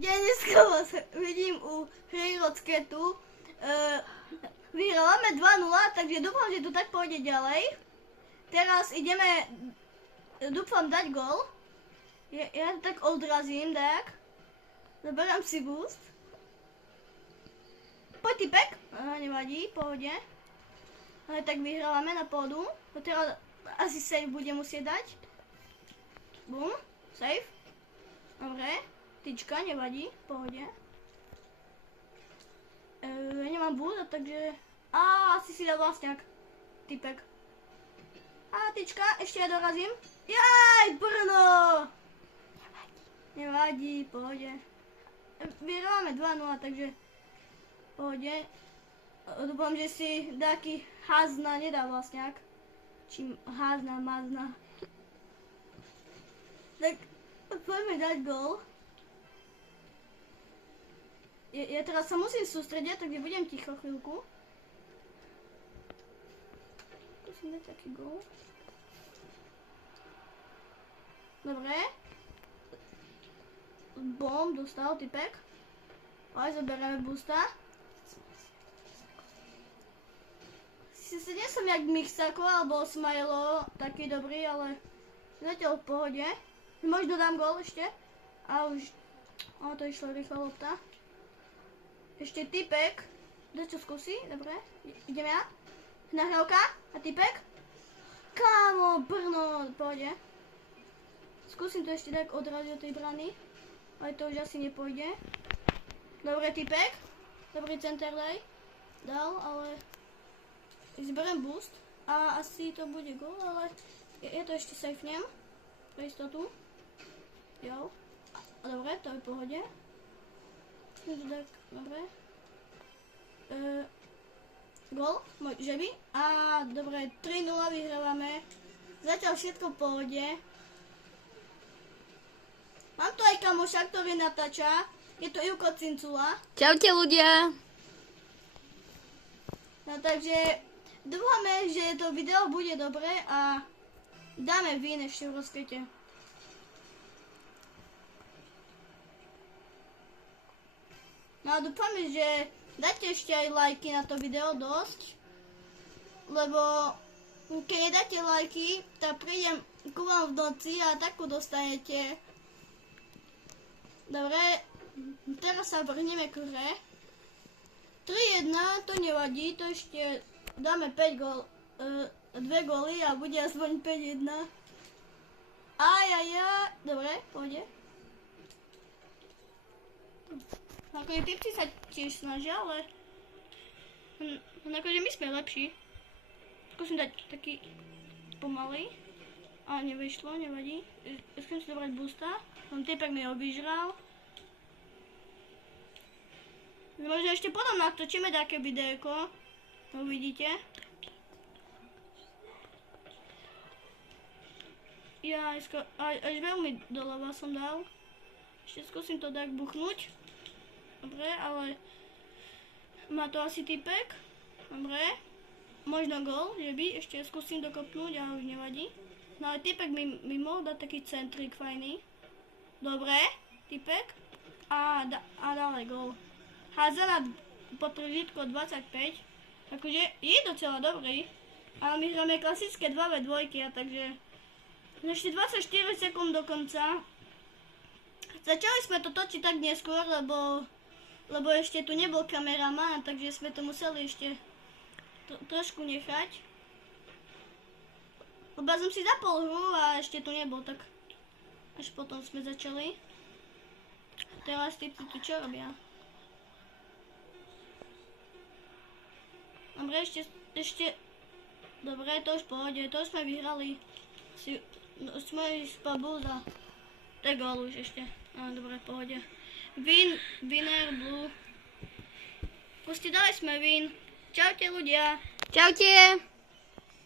Dneska vás vidím u Herodsketu. Vyhrávame 2-0, takže dúfam, že to tak pôjde ďalej. Teraz ideme, dúfam, dať gól. Ja to tak odrazím, tak. Zaberám si boost. Poď typek. Nevadí, pohode. Ale tak vyhrávame na pódu. Teraz asi save budem musieť dať. Bum, save. Dobre, tyčka, nevadí, pohode. Ja nemám boost, takže... asi si dal vlastňák. Typek. Tyčka, ešte ja dorazím. Jaj, brno! Nevadí, pohode. Vyhrávame 2-0, takže... Pohode. Dúfam, že si taký házna nedá vlastňák. Čím házna, mazna. Tak poďme dať gól. Ja teraz sa musím sústrediť, takže budem ticho chvíľku. Musím dať taký gól. Dobre. Bom, dostal typek. Aj zoberieme boosta. Sice nie som jak Mixako alebo Smilo taký dobrý, ale zatiaľ v pohode. Možno dám gól ešte. A už... to išlo rýchla lopta. Ešte typek. Kto čo skúsi? Dobre. Idem ja. Nahrávka. A typek. Kámo, brno. V pohode. Skúsim to ešte tak odraziť od tej brany. Ale to už asi nepôjde. Dobre, typek. Dobrý center dal, ale... Zberiem boost. A asi to bude gól, ale... Ja to ešte safenem. Pre istotu. Jo. Dobre, to je v pohode. Tak, dobre. Gól, že by. Dobre, 3-0 vyhrávame. Zatiaľ všetko v pohode. Mám tu aj kamoša, ktorý natáča. Je to Ivko Cincula. Čaute ľudia. No takže dúfame, že to video bude dobré a dáme win ešte v rozkvete. No a dúfame, že dáte ešte aj lajky na to video dosť. Lebo keď nedáte lajky, tak prídem ku vám v noci a takú dostanete. Dobre, teraz sa vrhneme k hre. 3-1, to nevadí, to ešte dáme 5 gól, 2 góly a bude aspoň 5-1. Dobre, pôjde. Nakoniec typci sa tiež snažia, ale nakoniec my sme lepší. Skúsim dať taký pomalej. Nevyšlo, nevadí. Skúsim si dobrať boosta. Typek mi ho vyžral. Možno ešte potom natočíme také videjko. Uvidíte. Až veľmi doľava som dal. Ešte skúsim to tak buchnúť. Dobre, ale má to asi typek. Dobre. Možno gól, že by. Ešte skúsim dokopnúť, ale už nevadí. No ale typek mi mohol dať taký centrik fajný. Dobre, typek. A dále gól. Hádza na potržitko 25. Takže je docela dobrý. Ale my hráme klasické 2v2, takže ešte 24 sekúnd do konca. Začali sme to točiť tak neskôr, lebo ešte tu nebol kameraman, takže sme to museli ešte trošku nechať. Lebo som si zapol hru a ešte tu nebol, tak až potom sme začali. Teraz typci tu čo robia? Dobre, ešte... Dobre, to už v pohode, to už sme vyhrali. Sme spabul za... To je gól už ešte. Dobre, v pohode. Winner, blue. Proste dali sme win. Čaute ľudia. Čaute.